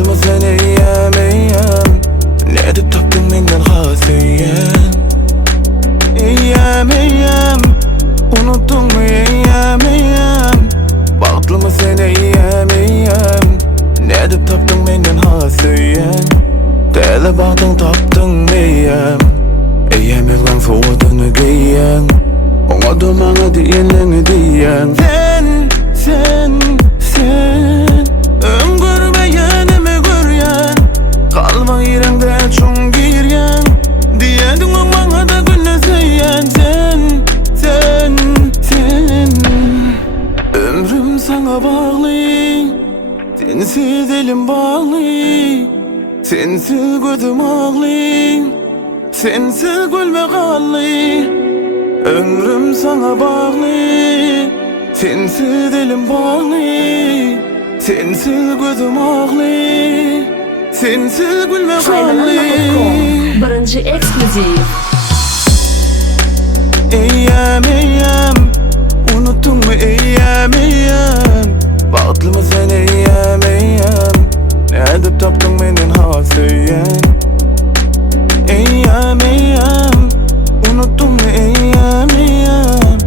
Bağlı mı sen eyyam eyyam? Ne edip tapdın menden has eyyam? Eyyam eyyam, unuttun mu eyyam eyyam? Bağlı mı sen eyyam eyyam? Ne edip tapdın menden has eyyam? Dele bağdın tapdın eyyam? Eyyam elgan soğudunu giyyan, ona da bana diyenlerini diyen. Sen görmeyenimi göryen, kalma yerinde çoğun giryen, diyedin o bana da günü söyyen. Sen ömrüm sana bağlı, sensiz elim bağlı, sensiz gözüm ağlı, sensiz gülme kallı. Ömrüm sana bağlı, sensiz elim bağlı, sensiz gözüm ağlı, sensiz gülme kallı. Birinci ekskluziv. Eyyam eyyam, unuttun mu eyyam eyyam? Bağlı mı sen eyyam eyyam? Ne edip tapdın menden has eyyam? Eyyam eyyam, unuttun mu eyyam eyyam?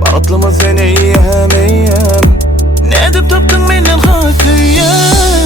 Bağlı mı sen eyyam eyyam? Ne edip tapdın menden has eyyam?